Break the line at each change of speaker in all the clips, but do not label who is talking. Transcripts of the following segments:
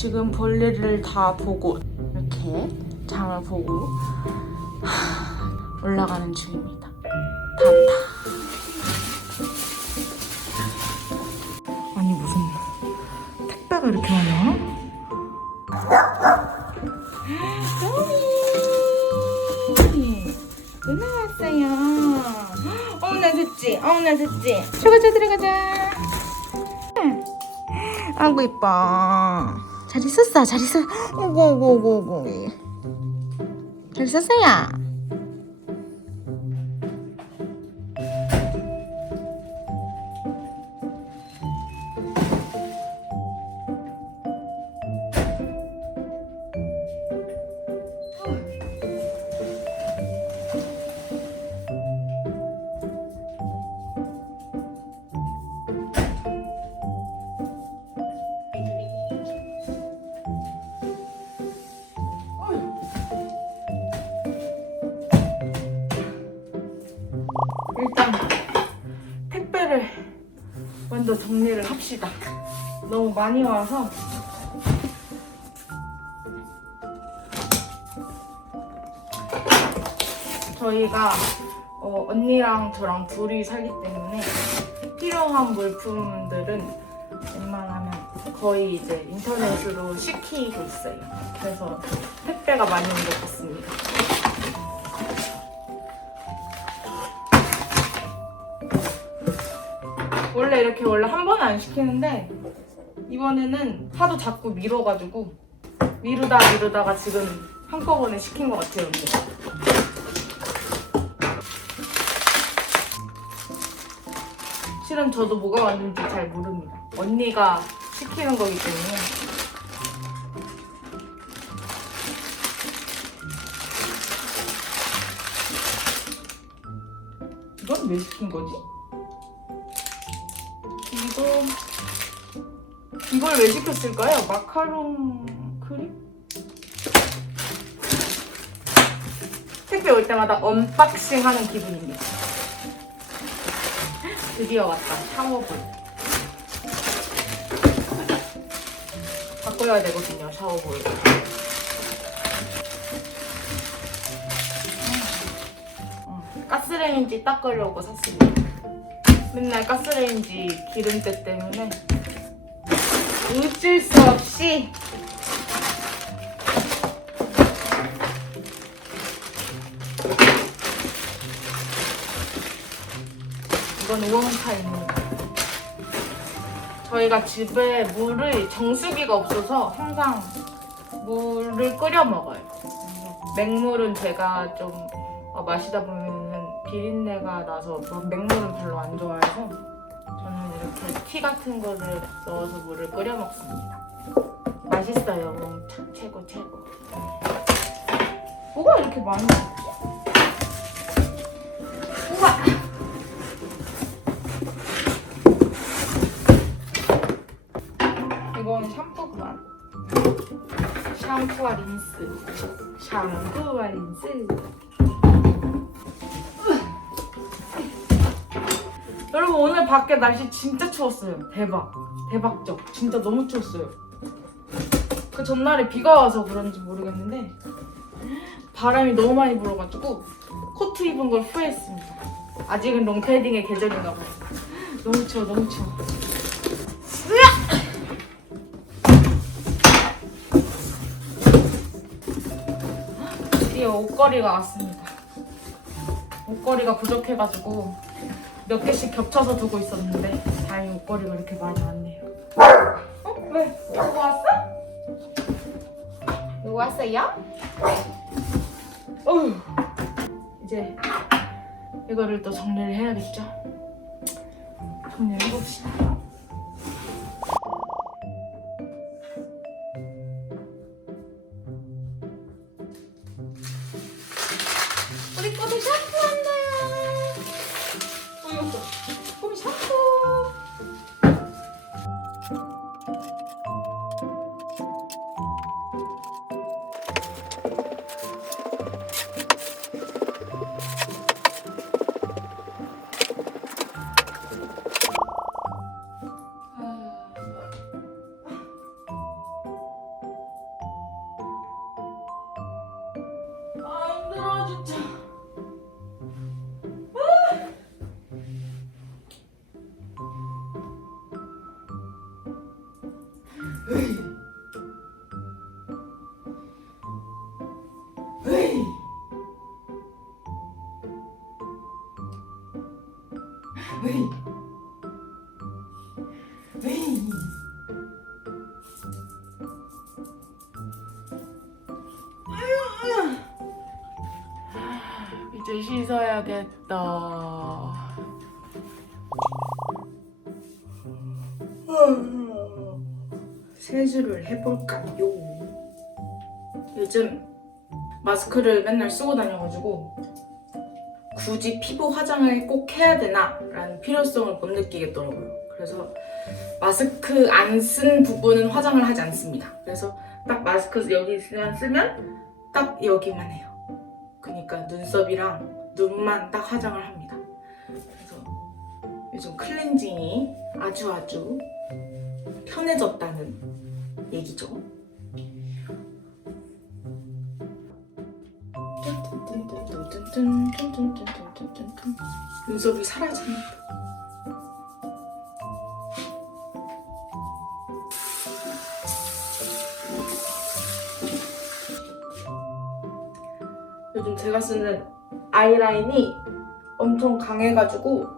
지금 볼일을 다 보고 이렇게 장을 보고 하, 올라가는 중입니다. 단다. 아니 무슨 택배가 이렇게 많이 와? 여미 누나 왔어요. 어나 듣지? 어나 듣지? 들어가자 들어가자. 아이고 이뻐. 잘 있었어 잘 있어. 오고 오고 오고 오고. 잘 있었어요. 정리를 합시다. 너무 많이 와서 저희가 어, 언니랑 저랑 둘이 살기 때문에 필요한 물품들은 웬만하면 거의 이제 인터넷으로 시키고 있어요. 그래서 택배가 많이 온 것 같습니다. 원래 이렇게 원래 한 번에 안 시키는데 이번에는 하도 자꾸 미뤄가지고 미루다 미루다가 지금 한꺼번에 시킨 것 같아요 언니. 실은 저도 뭐가 왔는지 잘 모릅니다. 언니가 시키는 거기 때문에 이건 왜 시킨 거지? 이거 이걸 왜 시켰을까요? 마카롱 크림? 택배 올 때마다 언박싱 하는 기분입니다. 드디어 왔다. 샤워볼. 바꿔야 되거든요, 샤워볼. 음, 가스레인지 닦으려고 샀습니다. 맨날 가스레인지 기름때 때문에 어쩔 수 없이 이건 우엉파입니다. 저희가 집에 물을 정수기가 없어서 항상 물을 끓여 먹어요. 맹물은 제가 좀 어, 마시다 보면 비린내가 나서 뭐 맹물은 별로 안 좋아해서 저는 이렇게 티 같은 거를 넣어서 물을 끓여 먹습니다. 맛있어요. 우엉탕 최고 최고. 뭐가 이렇게 많이 먹지? 우와! 이건 샴푸구만. 샴푸와 린스. 샴푸와 린스. 여러분 오늘 밖에 날씨 진짜 추웠어요. 대박. 대박적. 진짜 너무 추웠어요. 그 전날에 비가 와서 그런지 모르겠는데 바람이 너무 많이 불어가지고 코트 입은 걸 후회했습니다. 아직은 롱패딩의 계절인가 봐요. 너무 추워, 너무 추워. 드디어 옷걸이가 왔습니다. 옷걸이가 부족해가지고 몇 개씩 겹쳐서 두고 있었는데 다행히 옷걸이가 이렇게 많이 왔네요. 어? 왜? 누구 왔어? 누구 왔어요? 어휴. 이제 이거를 또 정리를 해야겠죠? 정리를 해봅시다. 이제 씻어야겠다. 세수를 해볼까요? 요즘 마스크를 맨날 쓰고 다녀가지고 굳이 피부 화장을 꼭 해야 되나? 라는 필요성을 못 느끼겠더라고요. 그래서 마스크 안 쓴 부분은 화장을 하지 않습니다. 그래서 딱 마스크 여기만 쓰면 딱 여기만 해요. 그러니까 눈썹이랑 눈만 딱 화장을 합니다. 그래서 요즘 클렌징이 아주 아주 편해졌다는 얘기죠. 눈썹이 사라집니다. 요즘 제가 쓰는 아이라인이 엄청 강해가지고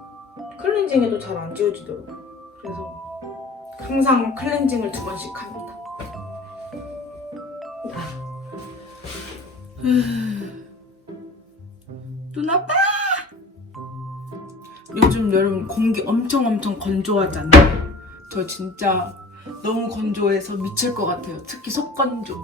클렌징해도 잘 안 지워지더라고요. 그래서 항상 클렌징을 두 번씩 합니다. 눈 여러분 공기 엄청 엄청 건조하잖아요. 저 진짜 너무 건조해서 미칠 것 같아요. 특히 속 건조.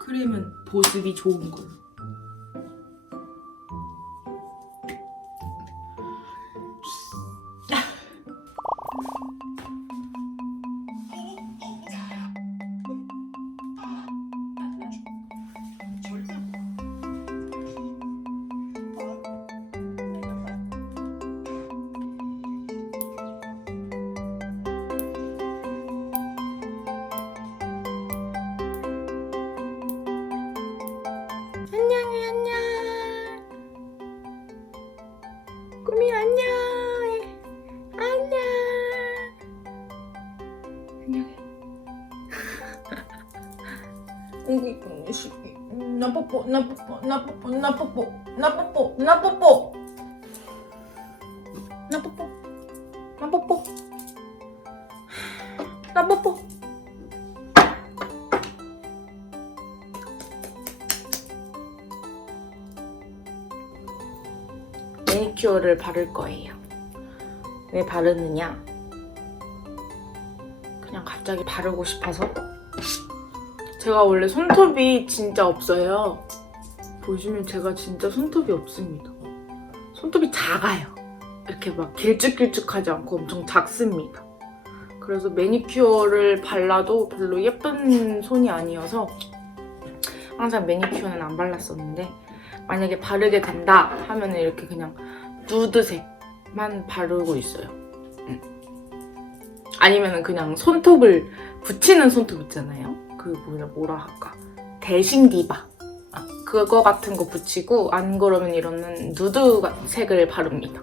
크림은 보습이 좋은 걸로. 나 뽀뽀 나 뽀뽀 나 뽀뽀 나 뽀뽀 나 뽀뽀 나 뽀뽀 나 뽀뽀 나 뽀뽀 나 뽀뽀 매니큐어를 바를 거예요. 왜 바르느냐? 그냥 갑자기 바르고 싶어서. 제가 원래 손톱이 진짜 없어요. 보시면 제가 진짜 손톱이 없습니다. 손톱이 작아요. 이렇게 막 길쭉길쭉하지 않고 엄청 작습니다. 그래서 매니큐어를 발라도 별로 예쁜 손이 아니어서 항상 매니큐어는 안 발랐었는데 만약에 바르게 된다 하면 이렇게 그냥 누드색만 바르고 있어요. 음. 아니면 그냥 손톱을 붙이는 손톱 있잖아요. 그 뭐라 뭐라 할까 대신 디바 아, 그거 같은 거 붙이고 안 그러면 이런 누드 색을 바릅니다.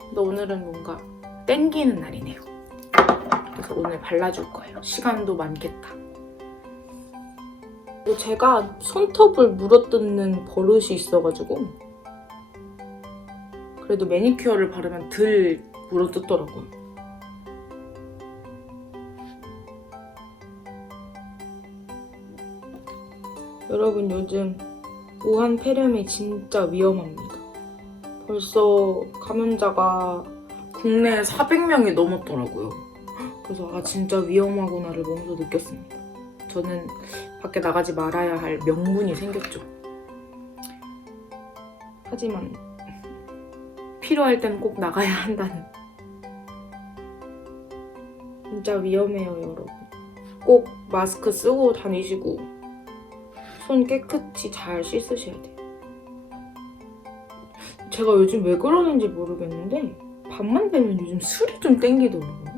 근데 오늘은 뭔가 땡기는 날이네요. 그래서 오늘 발라줄 거예요. 시간도 많겠다. 제가 손톱을 물어뜯는 버릇이 있어가지고 그래도 매니큐어를 바르면 덜 물어뜯더라고요. 여러분 요즘 우한 폐렴이 진짜 위험합니다. 벌써 감염자가 국내에 400명이 넘었더라고요. 그래서 아 진짜 위험하구나를 몸소 느꼈습니다. 저는 밖에 나가지 말아야 할 명분이 생겼죠. 하지만 필요할 땐 꼭 나가야 한다는. 진짜 위험해요, 여러분. 꼭 마스크 쓰고 다니시고 손 깨끗이 잘 씻으셔야 돼요. 제가 요즘 왜 그러는지 모르겠는데 밤만 되면 요즘 술이 좀 땡기더라고요.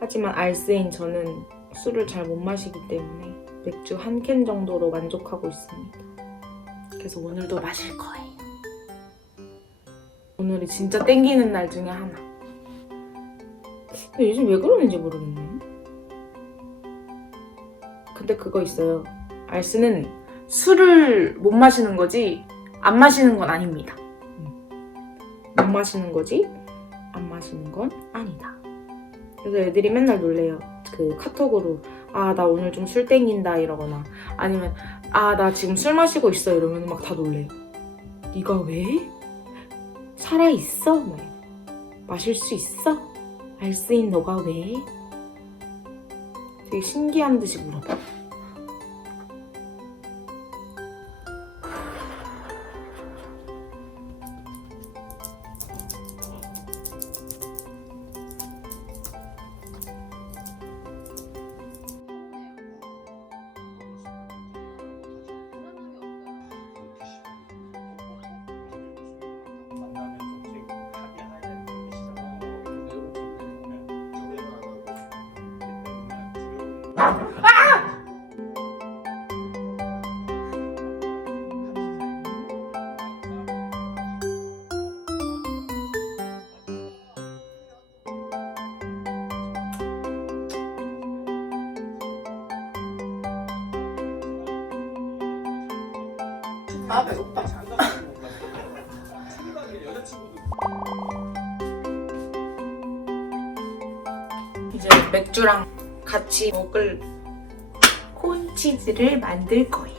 하지만 알스인 저는 술을 잘 못 마시기 때문에 맥주 한 캔 정도로 만족하고 있습니다. 그래서 오늘도 마실 거예요. 오늘이 진짜 땡기는 날 중에 하나. 근데 요즘 왜 그러는지 모르겠네. 근데 그거 있어요. 알스는 술을 못 마시는 거지 안 마시는 건 아닙니다. 못 마시는 거지 안 마시는 건 아니다. 그래서 애들이 맨날 놀래요. 그 카톡으로 아 나 오늘 좀 술 땡긴다 이러거나 아니면 아 나 지금 술 마시고 있어 이러면 막 다 놀래요. 네가 왜? 살아 있어? 막. 마실 수 있어? 알스인 너가 왜? 되게 신기한 듯이 물어봐. 아 배고파. 이제 맥주랑 같이 먹을 콘치즈를 만들 거예요.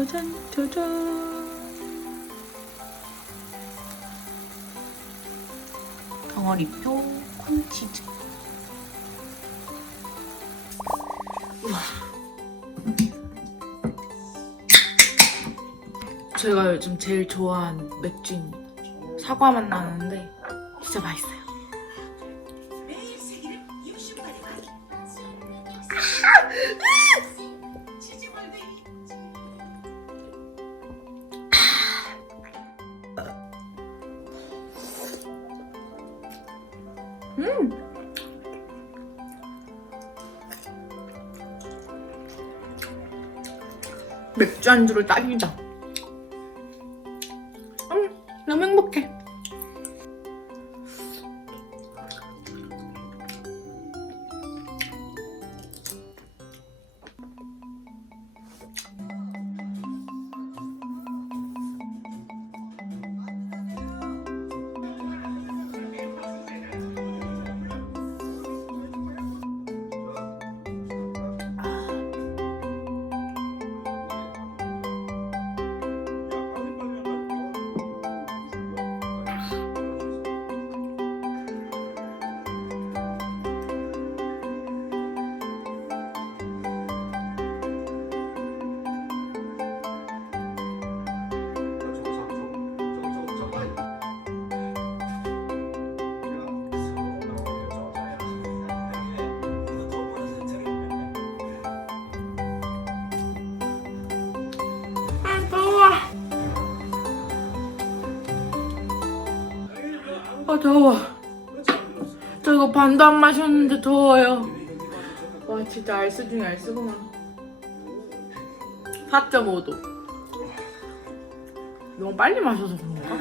짜잔 짜잔. 덩어리표 콘치즈. 제가 요즘 제일 좋아하는 맥주입니다. 사과 맛 나는데 진짜 맛있어요. 맥주 안주를 딱이다. 더워. 저 이거 반도 안 마셨는데 더워요. 와 진짜 알스 중에 알스구만. 4.5도. 너무 빨리 마셔서 그런가?